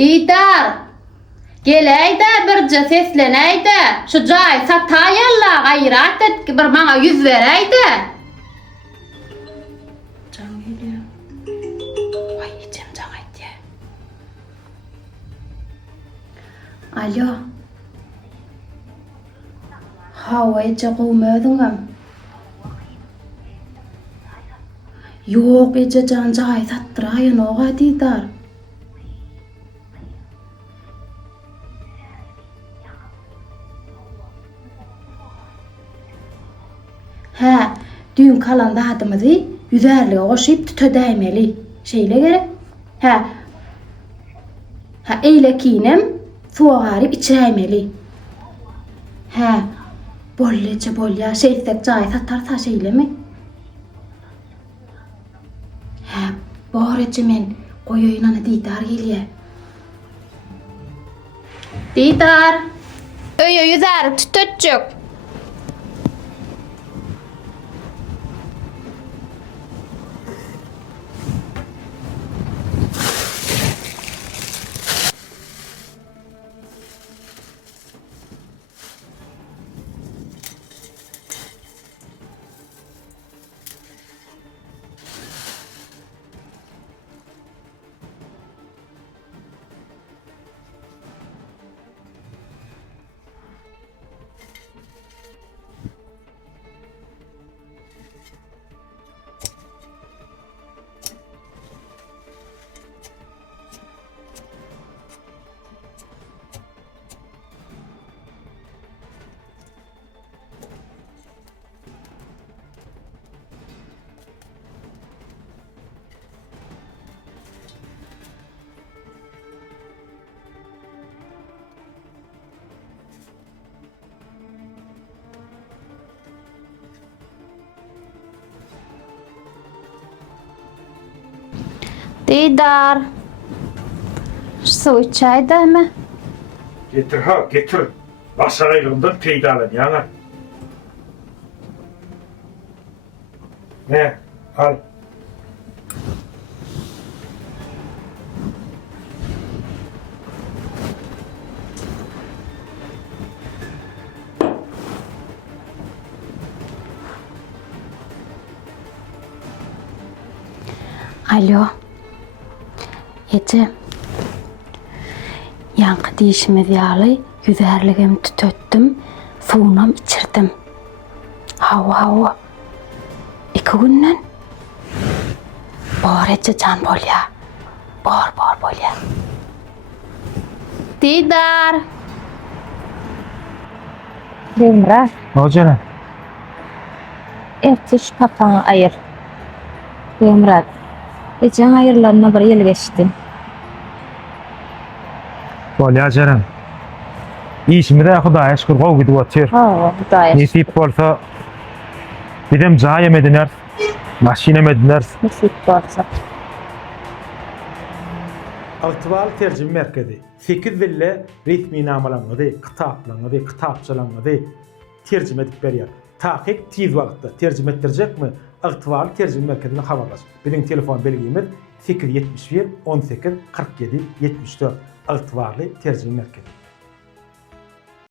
Didar. Geleyde birce sesleneyde. Şu jay satayalla gayrat et bir bana yüz vereyde. Can geliyor. Vay içim can etti. Alo. Havayca qowmadingam. Yo'q, ece can jay sattıraýyn oga Didar. Ha, düň kalanda adymyzy yüzärlige goşup tödäýmeli. Şeýle gerek. Ha. Ha, eýle kinem suwa garyp içäýmeli. Ha. Bolleçe bolya şeýsek jaý satarsa şeýlemi? Ha, borece men goýaýyn ana Didar gelýär. Didar. Öýe yüzärip tutjak. Didar. Su içäýdimi? Getir ha, getir. Başarıylığımdan peydalan yana. Ne? Al. Alo. Ece. Yankı dişimiz ýaly yüzärligimi tutöttüm, suwnam içirdim. Hawa. 2 günden. Bor ece can bolya. Bor bolya. Didar. Demra, Hocam. ertiş papaňy aýyr. Demra, ejen aýyrlaryna bir ýyl geçdim. Bolya canım. İşimi de Hudaýa şükür gowy gidip otur. Ha, Hudaýa. Nesip bolsa bidem jaý emediler. Maşina emediler. Nasip bolsa. Altyabal tercüme merkezi 8 dille resmi namalanmadı, kitaplanmadı, kitapçalanmadı, tercüme edip berýär. Taýyk tiz wagtda tercüme etdirjekmi? Altyabal tercüme merkezine habarlaş. Biziň telefon belgimiz 871 18 47 74. Altyabal tercüme merkezi.